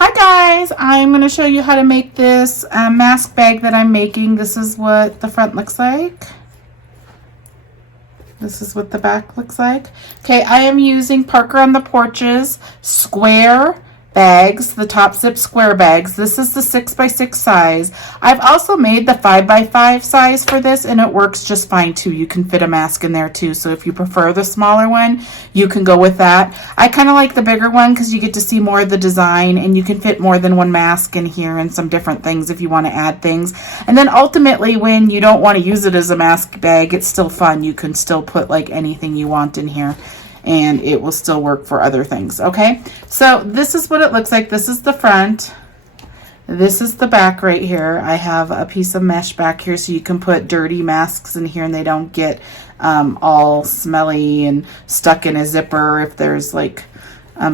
Hi guys, I'm going to show you how to make this mask bag that I'm making. This is what the front looks like. This is what the back looks like. Okay, I am using Parker on the Porch's square bags, the top zip square bags. This is the 6x6 size. I've also made the 5x5 size for this, and it works just fine too. You can fit a mask in there too, so if you prefer the smaller one, you can go with that. I kind of like the bigger one because you get to see more of the design, and you can fit more than one mask in here and some different things if you want to add things. And then ultimately, when you don't want to use it as a mask bag, it's still fun. You can still put like anything you want in here, and it will still work for other things. Okay, so this is what it looks like. This is the front. This is the back right here. I have a piece of mesh back here so you can put dirty masks in here and they don't get all smelly and stuck in a zipper if there's like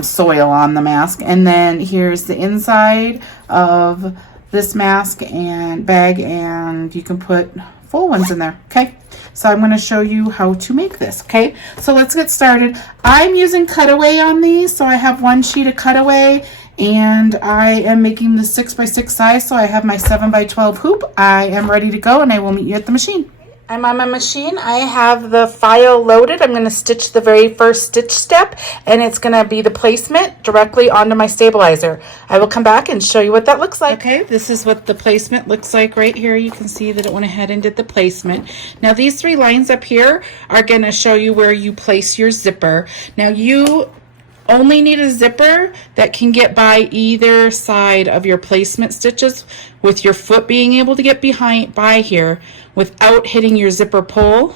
soil on the mask. And then here's the inside of this mask and bag, and you can put full ones in there. Okay, so I'm going to show you how to make this. Okay, so let's get started. I'm using cutaway on these, so I have one sheet of cutaway, and I am making the 6x6 size, so I have my 7x12 hoop. I am ready to go, and I will meet you at the machine. I'm on my machine. I have the file loaded. I'm going to stitch the very first stitch step, and it's going to be the placement directly onto my stabilizer. I will come back and show you what that looks like. Okay, this is what the placement looks like right here. You can see that it went ahead and did the placement. Now these three lines up here are going to show you where you place your zipper. Now you only need a zipper that can get by either side of your placement stitches, with your foot being able to get by here without hitting your zipper pull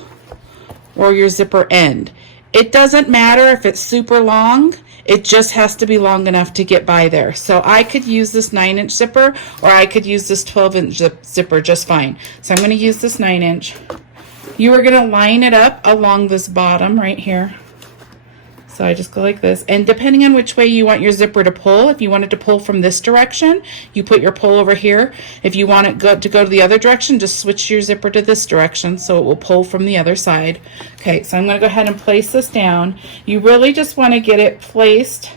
or your zipper end. It doesn't matter if it's super long, it just has to be long enough to get by there. So I could use this 9-inch zipper, or I could use this 12-inch zipper just fine. So I'm going to use this 9-inch. You are going to line it up along this bottom right here. So I just go like this, and depending on which way you want your zipper to pull, if you want it to pull from this direction, you put your pull over here. If you want it to go to the other direction, just switch your zipper to this direction so it will pull from the other side. Okay, so I'm going to go ahead and place this down. You really just want to get it placed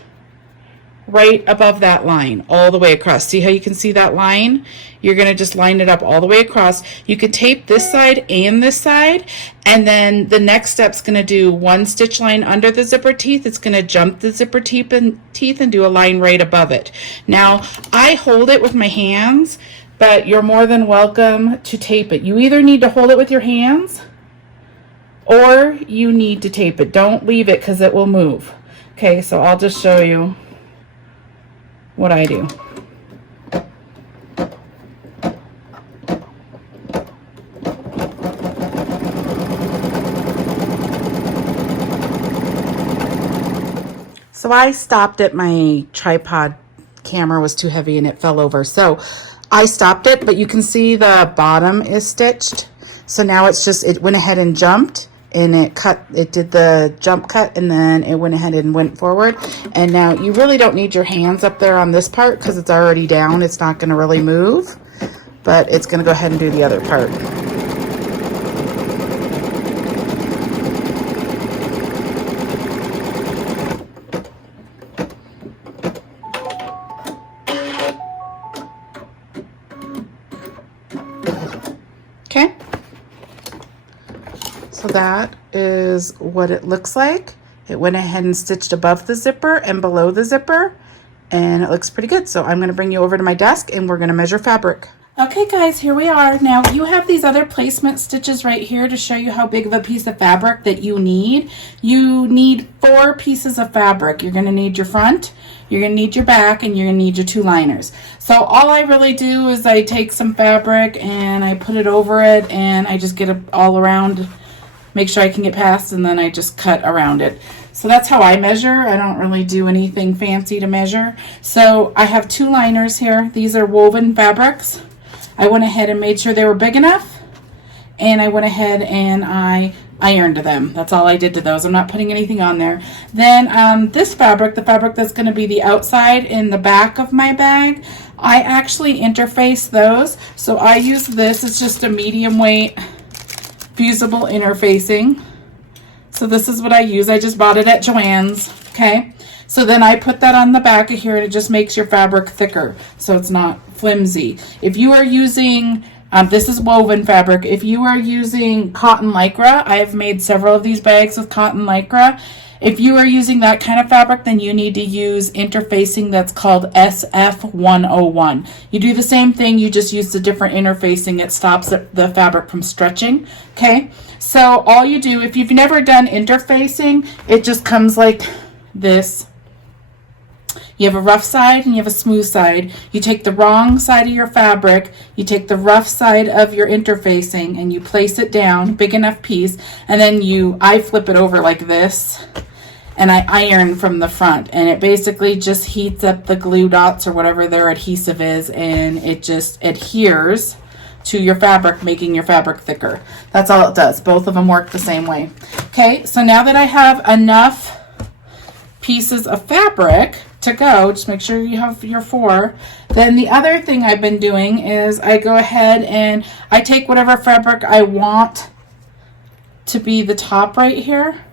right above that line all the way across. See how you can see that line? You're going to just line it up all the way across. You can tape this side and this side, and then the next step's going to do one stitch line under the zipper teeth. It's going to jump the zipper teeth and do a line right above it. Now I hold it with my hands, but you're more than welcome to tape it. You either need to hold it with your hands or you need to tape it. Don't leave it because it will move. Okay, so I'll just show you what I do. So I stopped it. My tripod camera was too heavy and it fell over. So I stopped it, but you can see the bottom is stitched. So now it's just, it went ahead and jumped, and it did the jump cut, and then it went ahead and went forward. And now you really don't need your hands up there on this part because it's already down. It's not going to really move, but it's going to go ahead and do the other part. Okay. So that is what it looks like. It went ahead and stitched above the zipper and below the zipper, and it looks pretty good. So I'm going to bring you over to my desk and we're going to measure fabric. Okay guys, here we are. Now you have these other placement stitches right here to show you how big of a piece of fabric that you need. You need 4 pieces of fabric. You're going to need your front, you're going to need your back, and you're going to need your 2 liners. So all I really do is I take some fabric and I put it over it, and I just get it all around, make sure I can get past, and then I just cut around it. So that's how I measure. I don't really do anything fancy to measure. So I have 2 liners here. These are woven fabrics. I went ahead and made sure they were big enough, and I went ahead and I ironed them. That's all I did to those. I'm not putting anything on there. Then this fabric, the fabric that's going to be the outside in the back of my bag, I actually interface those. So I use this. It's just a medium weight fusible interfacing. So this is what I use. I just bought it at Joann's. Okay. So then I put that on the back of here, and it just makes your fabric thicker so it's not flimsy. If you are using, this is woven fabric. If you are using cotton lycra, I've made several of these bags with cotton lycra. If you are using that kind of fabric, then you need to use interfacing that's called SF101. You do the same thing, you just use the different interfacing. It stops the fabric from stretching, okay? So all you do, if you've never done interfacing, it just comes like this. You have a rough side and you have a smooth side. You take the wrong side of your fabric, you take the rough side of your interfacing, and you place it down, big enough piece, and then I flip it over like this, and I iron from the front, and it basically just heats up the glue dots or whatever their adhesive is, and it just adheres to your fabric, making your fabric thicker. That's all it does. Both of them work the same way. Okay, so now that I have enough pieces of fabric to go, just make sure you have your 4. Then the other thing I've been doing is I go ahead and I take whatever fabric I want to be the top right here,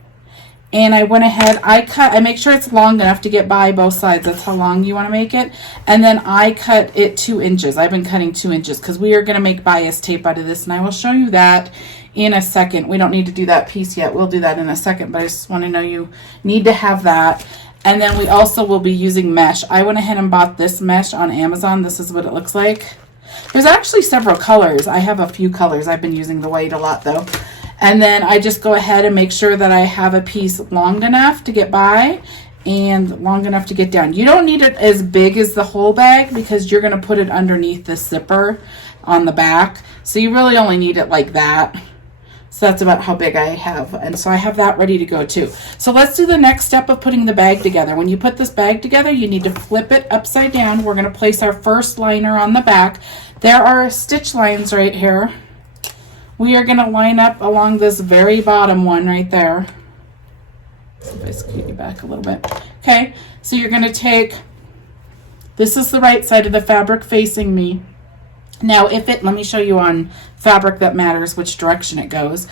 and I went ahead, I make sure it's long enough to get by both sides. That's how long you want to make it. And then I cut it 2 inches. I've been cutting 2 inches because we are going to make bias tape out of this, and I will show you that in a second. We don't need to do that piece yet. We'll do that in a second, but I just want to know you need to have that. And then we also will be using mesh. I went ahead and bought this mesh on Amazon. This is what it looks like. There's actually several colors. I have a few colors. I've been using the white a lot though. And then I just go ahead and make sure that I have a piece long enough to get by and long enough to get down. You don't need it as big as the whole bag because you're going to put it underneath the zipper on the back. So you really only need it like that. So that's about how big I have. And so I have that ready to go too. So let's do the next step of putting the bag together. When you put this bag together, you need to flip it upside down. We're going to place our first liner on the back. There are stitch lines right here. We are going to line up along this very bottom one right there. If I scoot you back a little bit. Okay, so you're going to take, this is the right side of the fabric facing me. Now, let me show you on fabric that matters which direction it goes.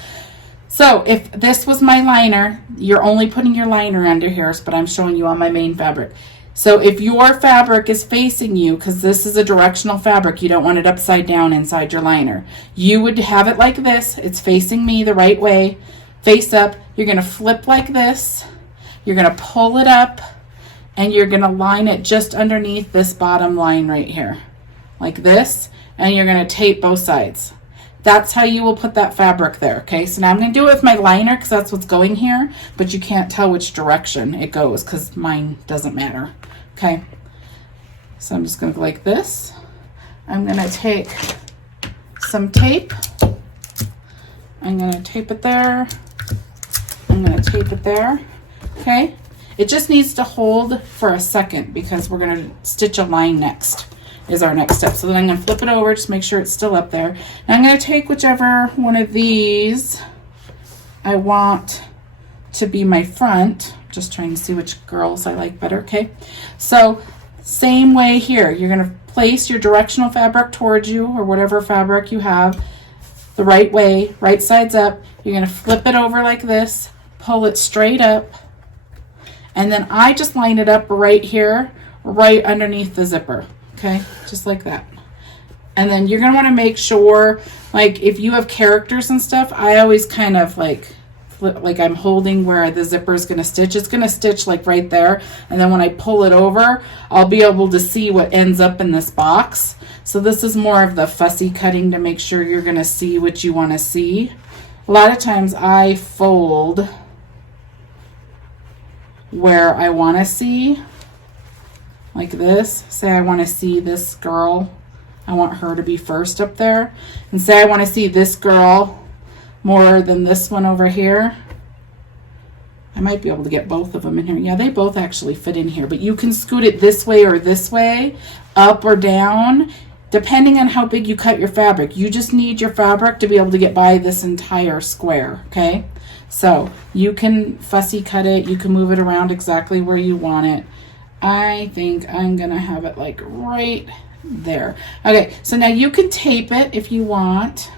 So if this was my liner, you're only putting your liner under here, but I'm showing you on my main fabric. So if your fabric is facing you, because this is a directional fabric, you don't want it upside down inside your liner. You would have it like this. It's facing me the right way, face up. You're going to flip like this. You're going to pull it up, and you're going to line it just underneath this bottom line right here, like this, and you're going to tape both sides. That's how you will put that fabric there, okay? So now I'm going to do it with my liner because that's what's going here, but you can't tell which direction it goes because mine doesn't matter, okay? So I'm just going to go like this. I'm going to take some tape. I'm going to tape it there. I'm going to tape it there, okay? It just needs to hold for a second because we're going to stitch a line next. Is our next step. So then I'm going to flip it over, just make sure it's still up there. Now I'm going to take whichever one of these I want to be my front. Just trying to see which girls I like better, okay? So same way here. You're going to place your directional fabric towards you or whatever fabric you have the right way, right sides up. You're going to flip it over like this, pull it straight up, and then I just line it up right here, right underneath the zipper. Okay, just like that. And then you're going to want to make sure, like if you have characters and stuff, I always kind of like I'm holding where the zipper is going to stitch. It's going to stitch like right there. And then when I pull it over, I'll be able to see what ends up in this box. So this is more of the fussy cutting to make sure you're going to see what you want to see. A lot of times I fold where I want to see. Like this. Say I want to see this girl. I want her to be first up there. And say I want to see this girl more than this one over here. I might be able to get both of them in here. Yeah, they both actually fit in here. But you can scoot it this way or this way, up or down, depending on how big you cut your fabric. You just need your fabric to be able to get by this entire square, okay? So you can fussy cut it. You can move it around exactly where you want it. I think I'm going to have it like right there. Okay, so now you can tape it if you want.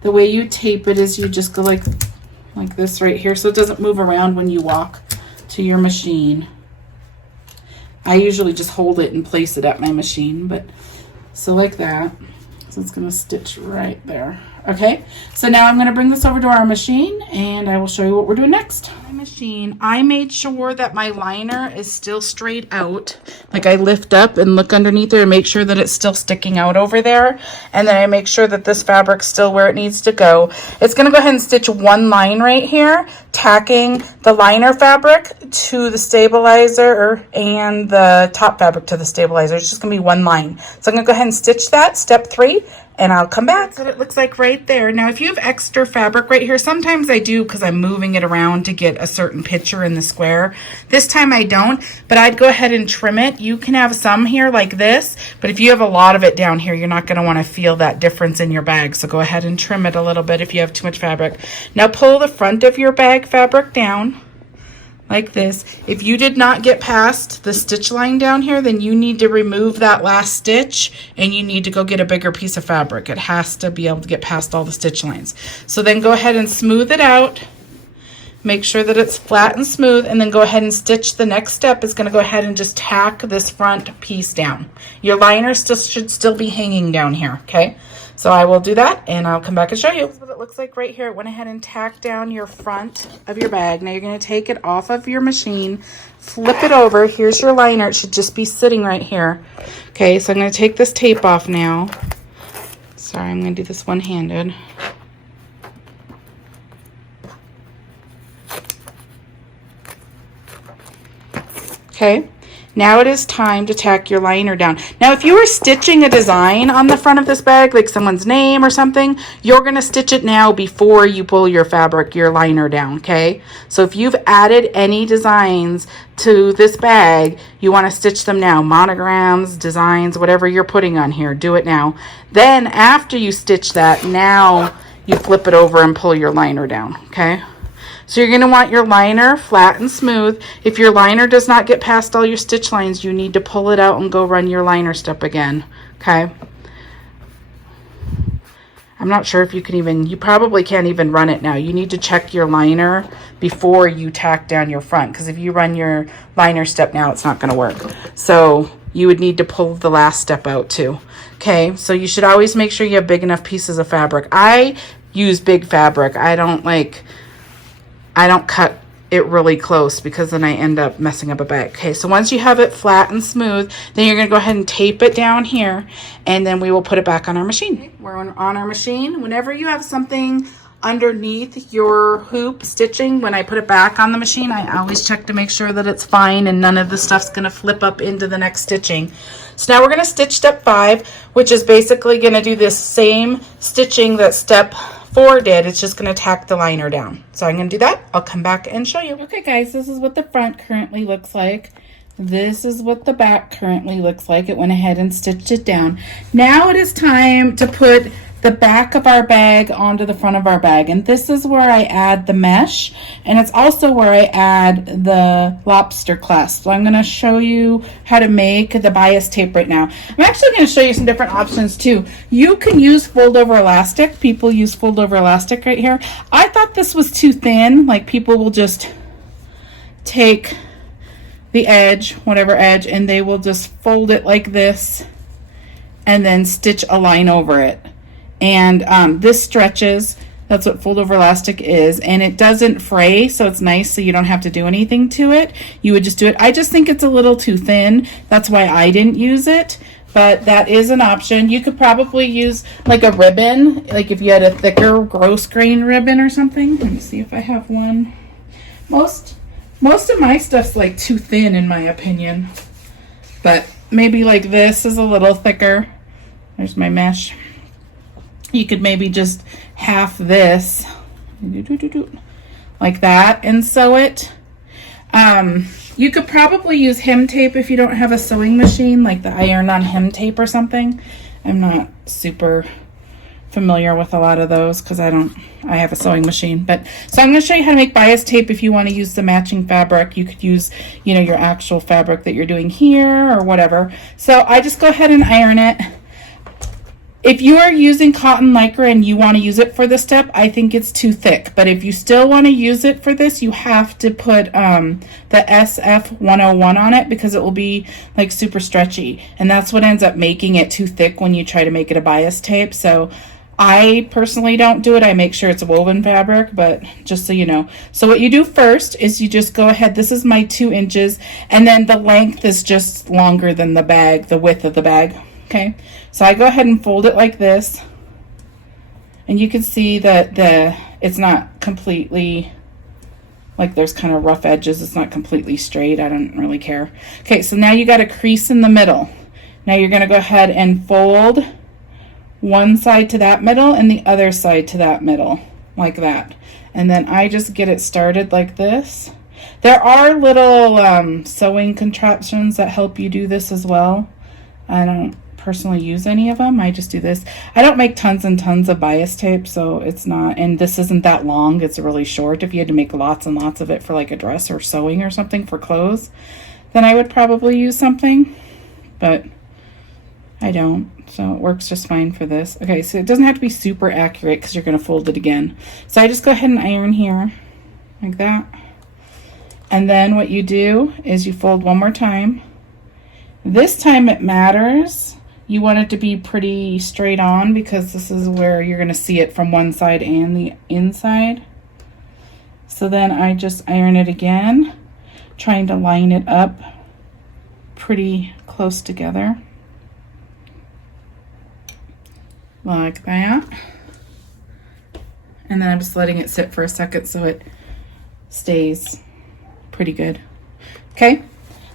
The way you tape it is you just go like this right here so it doesn't move around when you walk to your machine. I usually just hold it and place it at my machine, but so like that. So it's going to stitch right there. Okay, so now I'm going to bring this over to our machine and I will show you what we're doing next. My machine, I made sure that my liner is still straight out. Like I lift up and look underneath there and make sure that it's still sticking out over there. And then I make sure that this fabric's still where it needs to go. It's going to go ahead and stitch one line right here, tacking the liner fabric to the stabilizer and the top fabric to the stabilizer. It's just going to be one line. So I'm going to go ahead and stitch that, step 3. And I'll come back. That's what it looks like right there. Now, if you have extra fabric right here, sometimes I do because I'm moving it around to get a certain picture in the square. This time I don't, but I'd go ahead and trim it. You can have some here like this, but if you have a lot of it down here, you're not going to want to feel that difference in your bag. So go ahead and trim it a little bit if you have too much fabric. Now pull the front of your bag fabric down. Like this. If you did not get past the stitch line down here, then you need to remove that last stitch and you need to go get a bigger piece of fabric. It has to be able to get past all the stitch lines. So then go ahead and smooth it out. Make sure that it's flat and smooth, and then go ahead and stitch. The next step is going to go ahead and just tack this front piece down. Your liner should still be hanging down here, okay? So I will do that and I'll come back and show you. This is what it looks like right here. It went ahead and tacked down your front of your bag. Now you're going to take it off of your machine, flip it over. Here's your liner. It should just be sitting right here. Okay, so I'm going to take this tape off now. Sorry, I'm going to do this one-handed. Okay. Now it is time to tack your liner down. Now, if you were stitching a design on the front of this bag, like someone's name or something, you're going to stitch it now before you pull your fabric, your liner down, okay? So if you've added any designs to this bag, you want to stitch them now. Monograms, designs, whatever you're putting on here, do it now. Then after you stitch that, now you flip it over and pull your liner down, okay? So you're going to want your liner flat and smooth. If your liner does not get past all your stitch lines, you need to pull it out and go run your liner step again, okay? I'm not sure if you can even, you probably can't even run it now. You need to check your liner before you tack down your front, because if you run your liner step now, it's not going to work. So you would need to pull the last step out too, okay? So you should always make sure you have big enough pieces of fabric. I use big fabric. I don't cut it really close because then I end up messing up a bag. Okay, so once you have it flat and smooth, then you're going to go ahead and tape it down here, and then we will put it back on our machine. Okay, we're on our machine. Whenever you have something underneath your hoop stitching, when I put it back on the machine, I always check to make sure that it's fine and none of the stuff's going to flip up into the next stitching. So now we're going to stitch step 5, which is basically going to do this same stitching that step 4 did. It's just going to tack the liner down. So I'm going to do that. I'll come back and show you. Okay guys, this is what the front currently looks like. This is what the back currently looks like. It went ahead and stitched it down. Now it is time to put the back of our bag onto the front of our bag, and this is where I add the mesh, and it's also where I add the lobster clasp. So I'm going to show you how to make the bias tape right now. I'm actually going to show you some different options too. You can use fold over elastic. People use fold over elastic right here. I thought this was too thin. Like, people will just take the edge, whatever edge, and they will just fold it like this and then stitch a line over it. And this stretches. That's what fold over elastic is, and it doesn't fray, so it's nice, so you don't have to do anything to it. You would just do it. I just think it's a little too thin. That's why I didn't use it, but that is an option. You could probably use like a ribbon, like if you had a thicker gross grain ribbon or something. Let me see if I have one. Most of my stuff's like too thin in my opinion, but maybe like this is a little thicker. There's my mesh. You could maybe just half this like that and sew it. You could probably use hem tape if you don't have a sewing machine, like the iron-on hem tape or something. I'm not super familiar with a lot of those because I have a sewing machine. But so I'm going to show you how to make bias tape. If you want to use the matching fabric, you could use, you know, your actual fabric that you're doing here or whatever. So I just go ahead and iron it. If you are using cotton lycra and you want to use it for this step, I think it's too thick. But if you still want to use it for this, you have to put the SF101 on it because it will be like super stretchy. And that's what ends up making it too thick when you try to make it a bias tape. So I personally don't do it. I make sure it's a woven fabric, but just so you know. So what you do first is you just go ahead. This is my 2 inches. And then the length is just longer than the bag, the width of the bag. Okay, so I go ahead and fold it like this, and you can see that it's not completely, like there's kind of rough edges. It's not completely straight. I don't really care. Okay, so now you got a crease in the middle. Now you're going to go ahead and fold one side to that middle and the other side to that middle, like that. And then I just get it started like this. There are little sewing contraptions that help you do this as well. I don't personally use any of them. I just do this. I don't make tons and tons of bias tape, so it's not, and this isn't that long. It's really short. If you had to make lots and lots of it for like a dress or sewing or something for clothes, then I would probably use something, but I don't, so it works just fine for this. Okay, so it doesn't have to be super accurate because you're going to fold it again. So I just go ahead and iron here like that, and then what you do is you fold one more time. This time it matters. You want it to be pretty straight on because this is where you're going to see it from one side and the inside. So then I just iron it again, trying to line it up pretty close together. Like that. And then I'm just letting it sit for a second so it stays pretty good. Okay.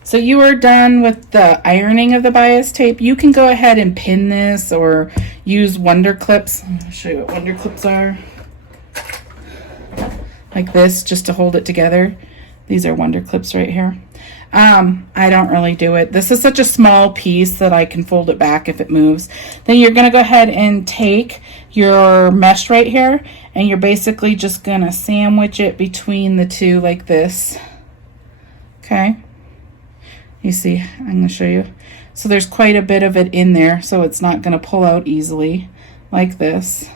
So you are done with the ironing of the bias tape. You can go ahead and pin this or use wonder clips. I'll show you what wonder clips are. Like this, just to hold it together. These are wonder clips right here. I don't really do it. This is such a small piece that I can fold it back if it moves. Then you're going to go ahead and take your mesh right here, and you're basically just going to sandwich it between the two like this. Okay. You see, I'm going to show you. So there's quite a bit of it in there, so it's not going to pull out easily like this.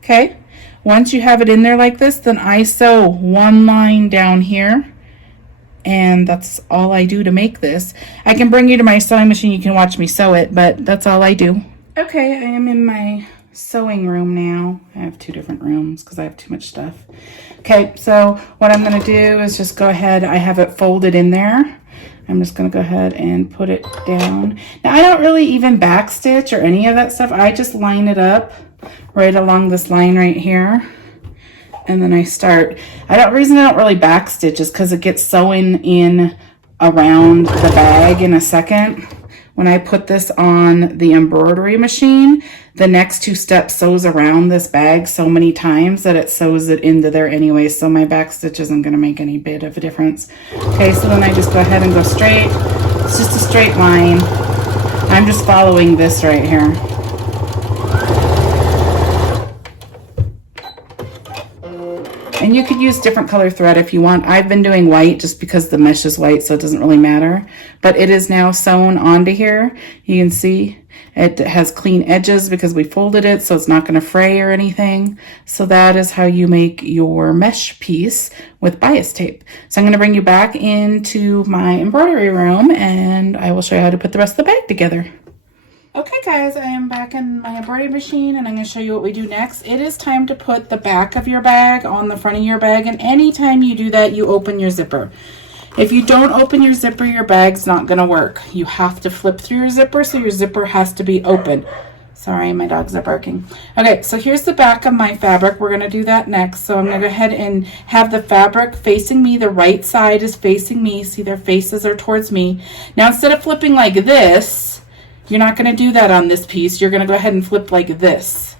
Okay, once you have it in there like this, then I sew one line down here, and that's all I do to make this. I can bring you to my sewing machine, you can watch me sew it, but that's all I do. Okay, I am in my sewing room now. I have 2 different rooms because I have too much stuff. Okay, so what I'm going to do is just go ahead. I have it folded in there. I'm just going to go ahead and put it down. Now, I don't really even backstitch or any of that stuff. I just line it up right along this line right here. And then I start. The reason I don't really backstitch is because it gets sewing in around the bag in a second. When I put this on the embroidery machine, the next 2 steps sews around this bag so many times that it sews it into there anyway, so my back stitch isn't going to make any bit of a difference. Okay, so then I just go ahead and go straight. It's just a straight line. I'm just following this right here. And you could use different color thread if you want. I've been doing white just because the mesh is white, so it doesn't really matter. But it is now sewn onto here. You can see it has clean edges because we folded it, so it's not going to fray or anything. So that is how you make your mesh piece with bias tape. So I'm going to bring you back into my embroidery room, and I will show you how to put the rest of the bag together. Okay guys, I am back in my embroidery machine, and I'm going to show you what we do next. It is time to put the back of your bag on the front of your bag, and anytime you do that, you open your zipper. If you don't open your zipper, your bag's not going to work. You have to flip through your zipper, so your zipper has to be open. Sorry, my dogs are barking. Okay, so here's the back of my fabric. We're going to do that next. So I'm going to go ahead and have the fabric facing me. The right side is facing me. See, their faces are towards me. Now, instead of flipping like this, you're not going to do that on this piece. You're going to go ahead and flip like this.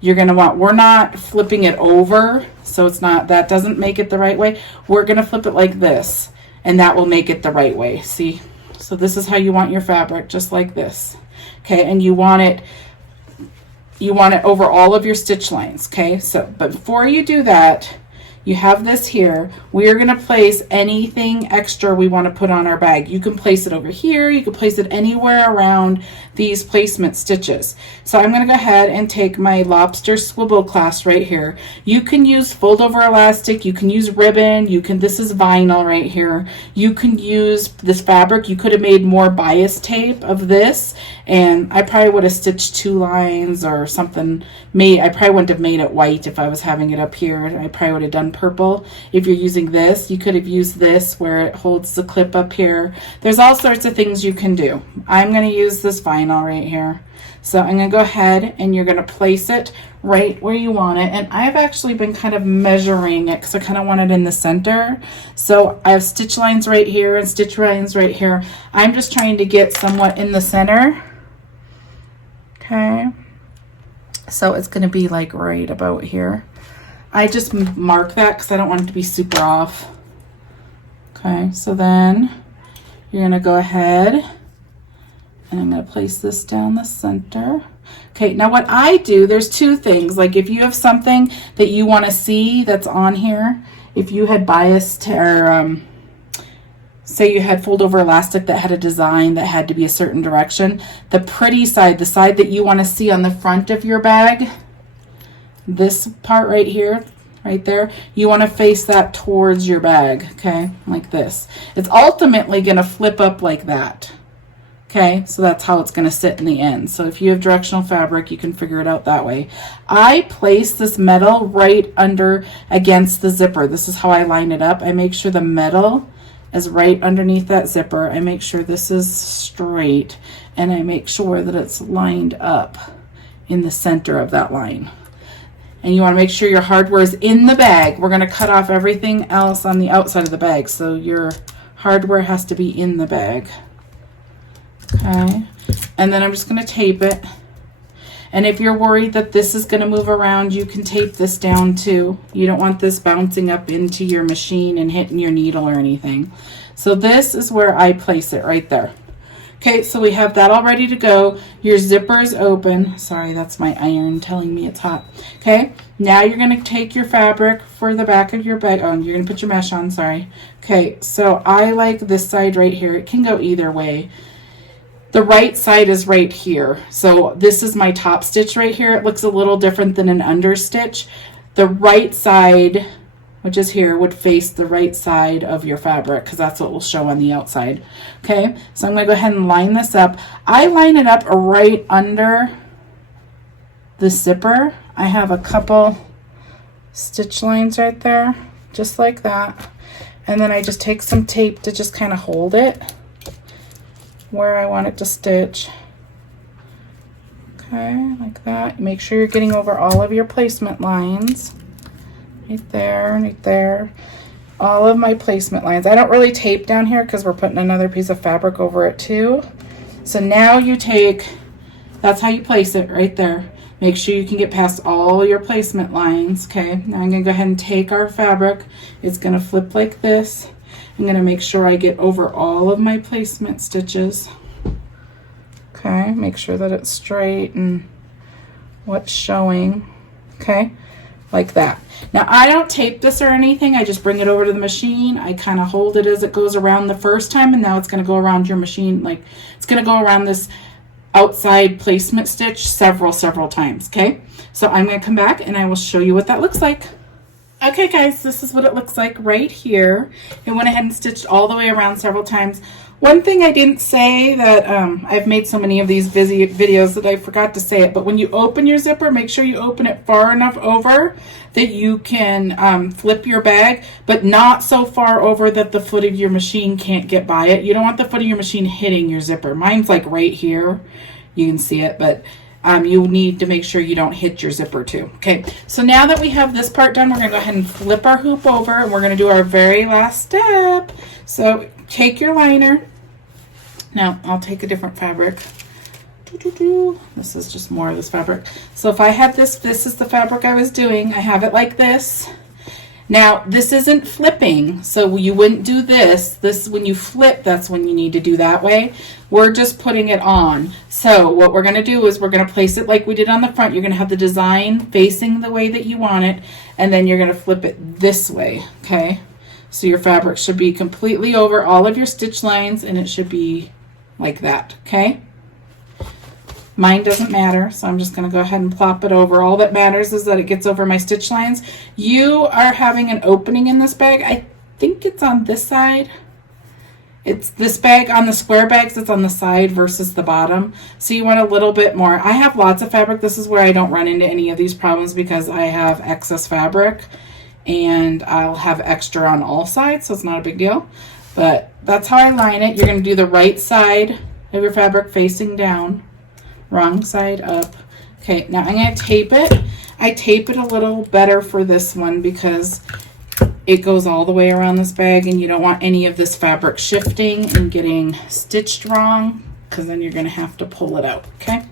You're going to want, we're not flipping it over, so it's not, that doesn't make it the right way. We're going to flip it like this, and that will make it the right way. See? So this is how you want your fabric, just like this. Okay, and you want it over all of your stitch lines. Okay, so, but before you do that, you have this here. We are going to place anything extra we want to put on our bag. You can place it over here. You can place it anywhere around these placement stitches. So I'm going to go ahead and take my lobster swivel clasp right here. You can use fold over elastic. You can use ribbon. This is vinyl right here. You can use this fabric. You could have made more bias tape of this, and I probably would have stitched 2 lines or something. I probably wouldn't have made it white if I was having it up here. I probably would have done purple. If you're using this, you could have used this where it holds the clip up here. There's all sorts of things you can do. I'm going to use this vinyl right here. So I'm going to go ahead and you're going to place it right where you want it. And I've actually been kind of measuring it because I kind of want it in the center. So I have stitch lines right here and stitch lines right here. I'm just trying to get somewhat in the center. Okay. So it's going to be like right about here. I just mark that because I don't want it to be super off. Okay, so then you're going to go ahead and I'm going to place this down the center. Okay, now what I do, there's 2 things. Like if you have something that you want to see that's on here, if you had biased or say you had fold over elastic that had a design that had to be a certain direction, the pretty side, the side that you want to see on the front of your bag, this part right here, right there, you want to face that towards your bag, okay, like this. It's ultimately going to flip up like that. Okay, so that's how it's going to sit in the end. So if you have directional fabric, you can figure it out that way. I place this metal right under against the zipper. This is how I line it up. I make sure the metal is right underneath that zipper. I make sure this is straight, and I make sure that it's lined up in the center of that line. And you want to make sure your hardware is in the bag. We're going to cut off everything else on the outside of the bag, so your hardware has to be in the bag. Okay, and then I'm just going to tape it. And if you're worried that this is going to move around, you can tape this down too. You don't want this bouncing up into your machine and hitting your needle or anything. So this is where I place it right there. Okay, so we have that all ready to go. Your zipper is open. Sorry, that's my iron telling me it's hot. Okay, now you're going to take your fabric for the back of your bag. Oh, you're going to put your mesh on, sorry. Okay, so I like this side right here. It can go either way. The right side is right here. So this is my top stitch right here. It looks a little different than an understitch. The right side, which is here, would face the right side of your fabric because that's what will show on the outside. Okay, so I'm going to go ahead and line this up. I line it up right under the zipper. I have a couple stitch lines right there, just like that. And then I just take some tape to just kind of hold it where I want it to stitch. Okay, like that. Make sure you're getting over all of your placement lines. Right there. All of my placement lines. I don't really tape down here because we're putting another piece of fabric over it too. So now you take, that's how you place it right there. Make sure you can get past all your placement lines. Okay, now I'm going to go ahead and take our fabric. It's going to flip like this. I'm going to make sure I get over all of my placement stitches. Okay, make sure that it's straight and what's showing. Okay, like that. Now I don't tape this or anything. I just bring it over to the machine. I kind of hold it as it goes around the first time, and now it's going to go around your machine. Like it's going to go around this outside placement stitch several times. Okay, so I'm going to come back and I will show you what that looks like. Okay guys, this is what it looks like right here. I went ahead and stitched all the way around several times. One thing I didn't say that I've made so many of these videos that I forgot to say it, but when you open your zipper, make sure you open it far enough over that you can flip your bag, but not so far over that the foot of your machine can't get by it. You don't want the foot of your machine hitting your zipper. Mine's like right here. You can see it, but you need to make sure you don't hit your zipper too. Okay, so now that we have this part done, we're going to go ahead and flip our hoop over, and we're going to do our very last step. So take your liner. Now I'll take a different fabric. This is just more of this fabric. So if I had this is the fabric I was doing. I have it like this, Now, this isn't flipping, so you wouldn't do this. This, when you flip, that's when you need to do that way. We're just putting it on. So what we're going to do is we're going to place it like we did on the front. You're going to have the design facing the way that you want it, and then you're going to flip it this way, okay? So your fabric should be completely over all of your stitch lines, and it should be like that, okay? Mine doesn't matter, so I'm just going to go ahead and plop it over. All that matters is that it gets over my stitch lines. You are having an opening in this bag. I think it's on this side. It's this bag. On the square bags, it's on the side versus the bottom. So you want a little bit more. I have lots of fabric. This is where I don't run into any of these problems because I have excess fabric and I'll have extra on all sides, so it's not a big deal. But that's how I line it. You're going to do the right side of your fabric facing down. Wrong side up. Okay, now I'm going to tape it. I tape it a little better for this one because it goes all the way around this bag and you don't want any of this fabric shifting and getting stitched wrong because then you're going to have to pull it out, okay?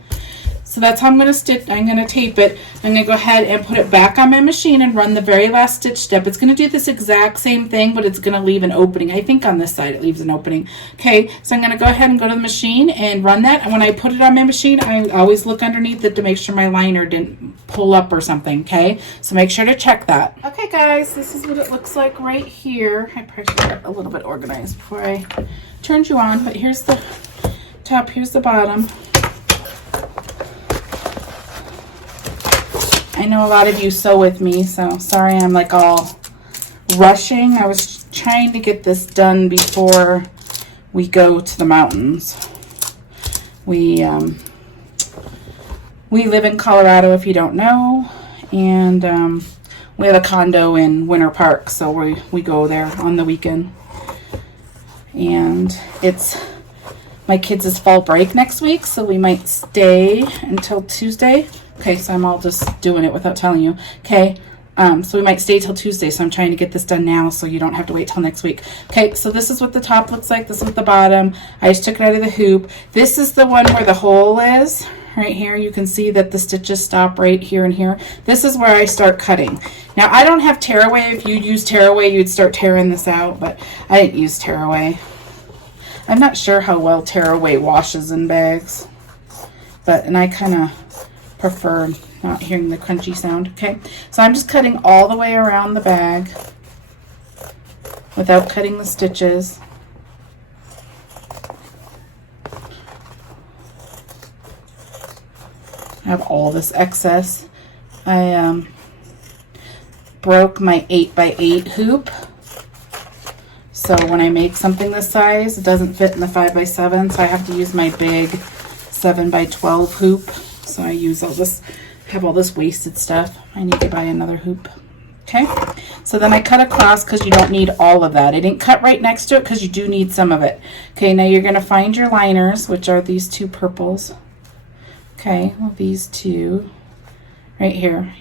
So that's how I'm going to stitch. I'm going to tape it. I'm going to go ahead and put it back on my machine and run the very last stitch step. It's going to do this exact same thing, but it's going to leave an opening. I think on this side it leaves an opening. Okay, so I'm going to go ahead and go to the machine and run that. And when I put it on my machine, I always look underneath it to make sure my liner didn't pull up or something, okay? So make sure to check that. Okay, guys, this is what it looks like right here. I probably should get a little bit organized before I turned you on, but here's the top, here's the bottom. I know a lot of you sew with me, so sorry I'm like all rushing. I was trying to get this done before we go to the mountains. We live in Colorado, if you don't know, and we have a condo in Winter Park, so we go there on the weekend. And it's my kids' fall break next week, so we might stay until Tuesday. Okay, so I'm all just doing it without telling you. Okay, so we might stay till Tuesday, so I'm trying to get this done now so you don't have to wait till next week. Okay, so this is what the top looks like. This is the bottom. I just took it out of the hoop. This is the one where the hole is. Right here, you can see that the stitches stop right here and here. This is where I start cutting. Now, I don't have tearaway. If you'd use tearaway, you'd start tearing this out, but I didn't use tearaway. I'm not sure how well tearaway washes in bags, and I kind of prefer not hearing the crunchy sound. Okay, so I'm just cutting all the way around the bag without cutting the stitches. I have all this excess. I broke my 8x8 hoop, so when I make something this size, it doesn't fit in the 5x7, so I have to use my big 7x12 hoop. So I use all this, have all this wasted stuff. I need to buy another hoop. Okay, so then I cut across because you don't need all of that. I didn't cut right next to it because you do need some of it. Okay, now you're going to find your liners, which are these two purples. Okay, well, these two right here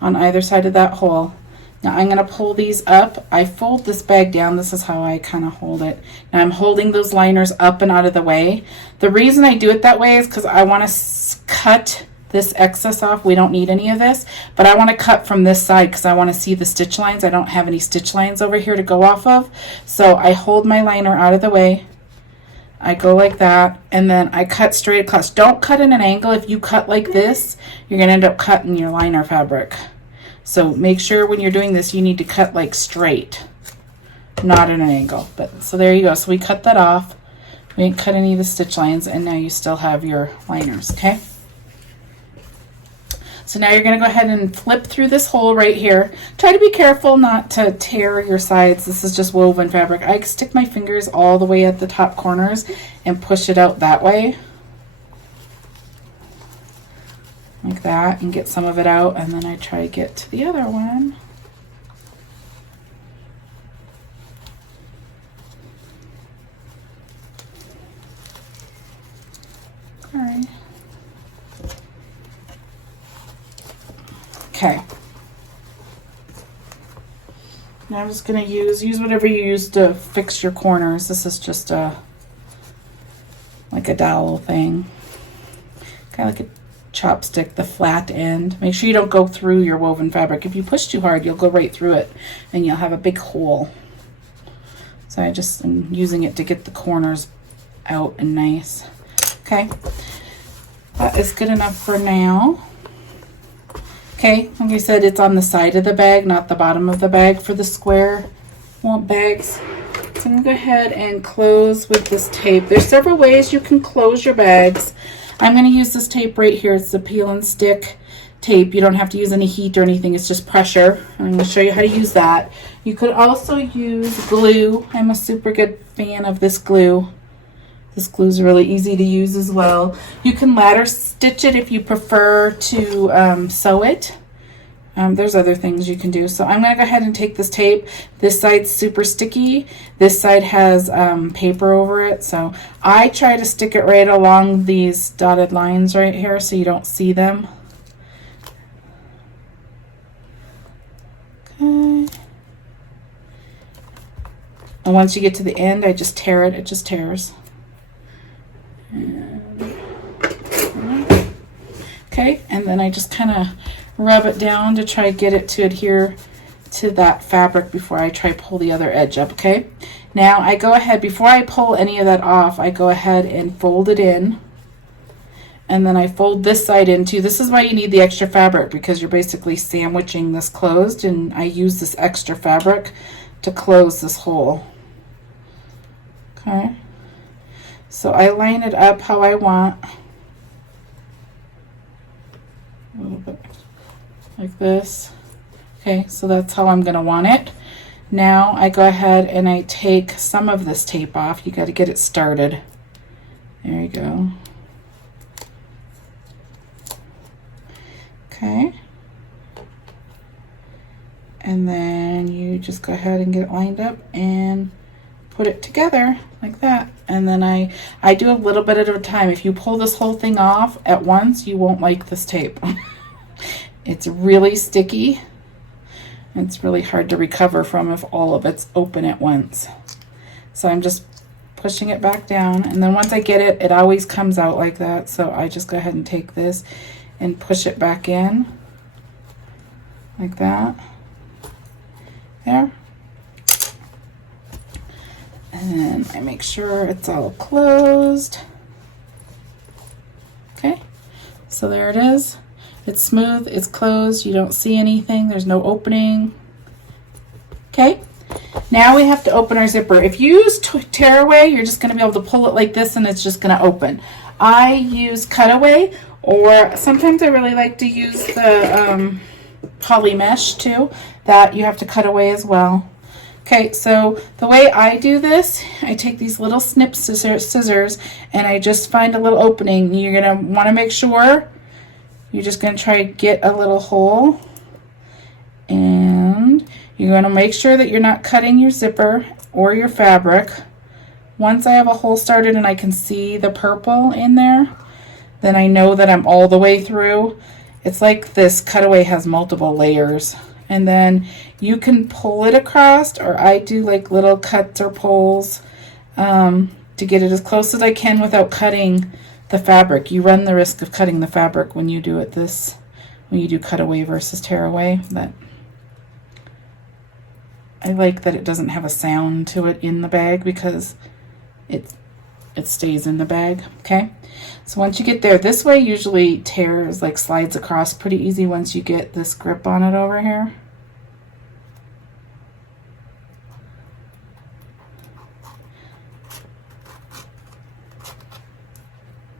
on either side of that hole. Now I'm going to pull these up. I fold this bag down. This is how I kind of hold it. Now I'm holding those liners up and out of the way. The reason I do it that way is because I want to cut this excess off. We don't need any of this, but I want to cut from this side because I want to see the stitch lines. I don't have any stitch lines over here to go off of. So I hold my liner out of the way. I go like that, and then I cut straight across. Don't cut in an angle. If you cut like this, you're going to end up cutting your liner fabric. So make sure when you're doing this, you need to cut like straight, not at an angle. But so there you go. So we cut that off. We didn't cut any of the stitch lines, and now you still have your liners, okay? So now you're going to go ahead and flip through this hole right here. Try to be careful not to tear your sides. This is just woven fabric. I stick my fingers all the way at the top corners and push it out that way. Like that, and get some of it out, and then I try to get to the other one. All right. Okay. Now I'm just going to use whatever you use to fix your corners. This is just like a dowel thing. Kind of like a chopstick, the flat end. Make sure you don't go through your woven fabric. If you push too hard, you'll go right through it and you'll have a big hole. So I just am using it to get the corners out and nice. Okay, that is good enough for now. Okay, like I said, it's on the side of the bag, not the bottom of the bag for the square bags. So I'm gonna go ahead and close with this tape. There's several ways you can close your bags. I'm gonna use this tape right here. It's the peel and stick tape. You don't have to use any heat or anything. It's just pressure. I'm gonna show you how to use that. You could also use glue. I'm a super good fan of this glue. This glue is really easy to use as well. You can ladder stitch it if you prefer to sew it. There's other things you can do. So I'm going to go ahead and take this tape. This side's super sticky. This side has paper over it. So I try to stick it right along these dotted lines right here so you don't see them. Okay. And once you get to the end, I just tear it. It just tears. Okay, and then I just kind of rub it down to try to get it to adhere to that fabric before I try pull the other edge up. Okay, now I go ahead, before I pull any of that off, I go ahead and fold it in, and then I fold this side in too. This is why you need the extra fabric, because you're basically sandwiching this closed, and I use this extra fabric to close this hole. Okay, so I line it up how I want. A little bit like this. Okay, so that's how I'm going to want it. Now I go ahead and I take some of this tape off. You got to get it started. There you go. Okay. And then you just go ahead and get it lined up and put it together like that. And then I do a little bit at a time. If you pull this whole thing off at once, you won't like this tape. It's really sticky. It's really hard to recover from if all of it's open at once. So I'm just pushing it back down, and then once I get it, it always comes out like that. So I just go ahead and take this and push it back in like that. There. And I make sure it's all closed. Okay, so there it is. It's smooth, it's closed, you don't see anything, there's no opening. Okay, now we have to open our zipper. If you use tearaway, you're just going to be able to pull it like this and it's just going to open. I use cutaway, or sometimes I really like to use the poly mesh too, that you have to cut away as well. Okay, so the way I do this, I take these little snip scissors and I just find a little opening. You're going to want to make sure you're just going to try to get a little hole, and you're going to make sure that you're not cutting your zipper or your fabric. Once I have a hole started and I can see the purple in there, then I know that I'm all the way through. It's like this cutaway has multiple layers, and then you can pull it across, or I do like little cuts or pulls to get it as close as I can without cutting the fabric. You run the risk of cutting the fabric when you do it when you do cutaway versus tearaway. But I like that it doesn't have a sound to it in the bag because it stays in the bag. Okay, so once you get there, this way usually tears, like slides across pretty easy once you get this grip on it over here.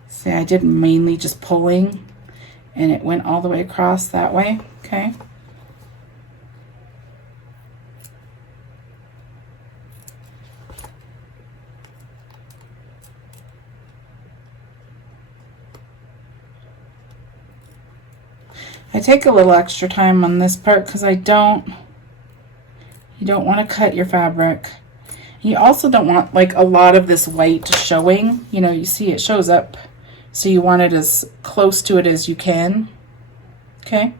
See, I did mainly just pulling, and it went all the way across that way. Okay. I take a little extra time on this part because you don't want to cut your fabric. You also don't want like a lot of this white showing. You know, you see it shows up. So you want it as close to it as you can. Okay,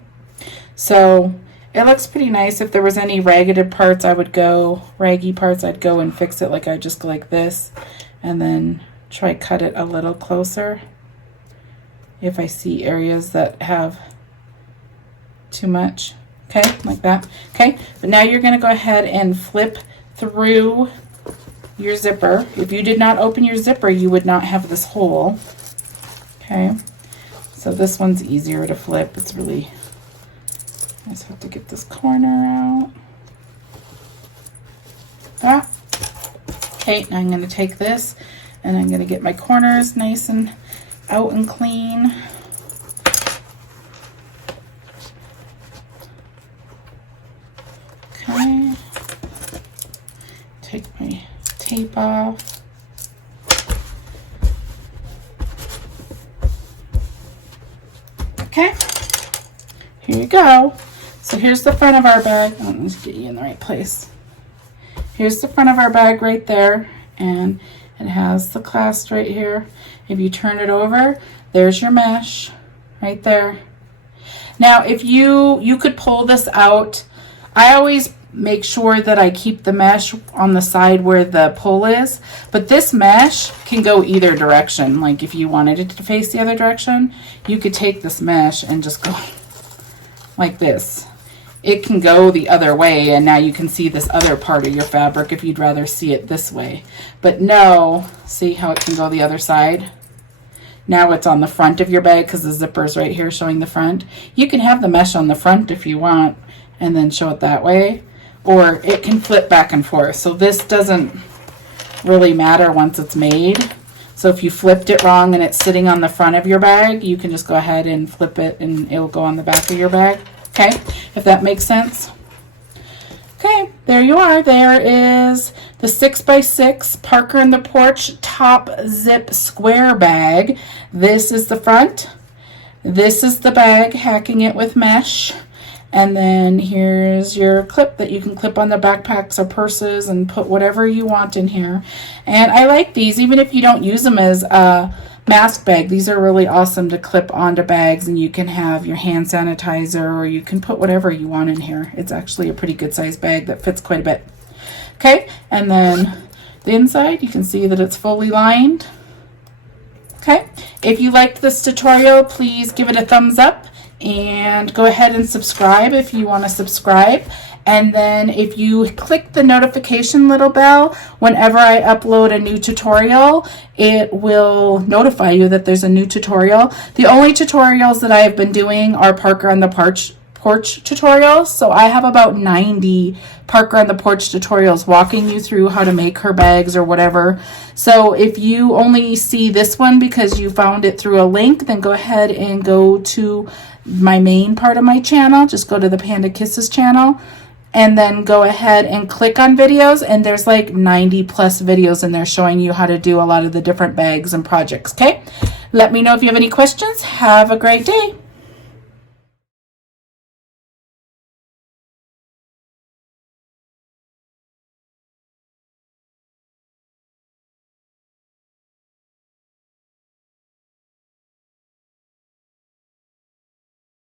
so it looks pretty nice. If there was any raggedy parts, I'd go and fix it. Like I just go like this and then try cut it a little closer. if I see areas that have too much. Okay, like that. Okay, but now you're going to go ahead and flip through your zipper. If you did not open your zipper, you would not have this hole. Okay, so this one's easier to flip. It's really, I just have to get this corner out. That. Okay, now I'm going to take this and I'm going to get my corners nice and out and clean. Okay, take my tape off. Okay, here you go. So here's the front of our bag. Oh, let's get you in the right place. Here's the front of our bag right there, and it has the clasp right here. If you turn it over, there's your mesh right there. Now, if you could pull this out, I always make sure that I keep the mesh on the side where the pull is, but this mesh can go either direction. Like if you wanted it to face the other direction, you could take this mesh and just go like this. It can go the other way, and now you can see this other part of your fabric if you'd rather see it this way. But no, see how it can go the other side? Now it's on the front of your bag because the zipper's right here showing the front. You can have the mesh on the front if you want and then show it that way, or it can flip back and forth. So this doesn't really matter once it's made. So if you flipped it wrong and it's sitting on the front of your bag, you can just go ahead and flip it and it'll go on the back of your bag. Okay, if that makes sense. Okay, there you are. There is the 6x6 Parker and the Porch top zip square bag. This is the front. This is the bag, hacking it with mesh. And then here's your clip that you can clip on the backpacks or purses and put whatever you want in here. And I like these, even if you don't use them as a mask bag. These are really awesome to clip onto bags, and you can have your hand sanitizer, or you can put whatever you want in here. It's actually a pretty good size bag that fits quite a bit. Okay, and then the inside, you can see that it's fully lined. Okay, if you liked this tutorial, please give it a thumbs up and go ahead and subscribe if you want to subscribe. And then if you click the notification little bell, whenever I upload a new tutorial, it will notify you that there's a new tutorial. The only tutorials that I have been doing are Parker on the Porch tutorials. So I have about 90 Parker on the Porch tutorials walking you through how to make her bags or whatever. So if you only see this one because you found it through a link, then go ahead and go to my main part of my channel. Just go to the Panda Kisses channel and then go ahead and click on videos, and there's like 90 plus videos in there showing you how to do a lot of the different bags and projects. Okay, let me know if you have any questions. Have a great day.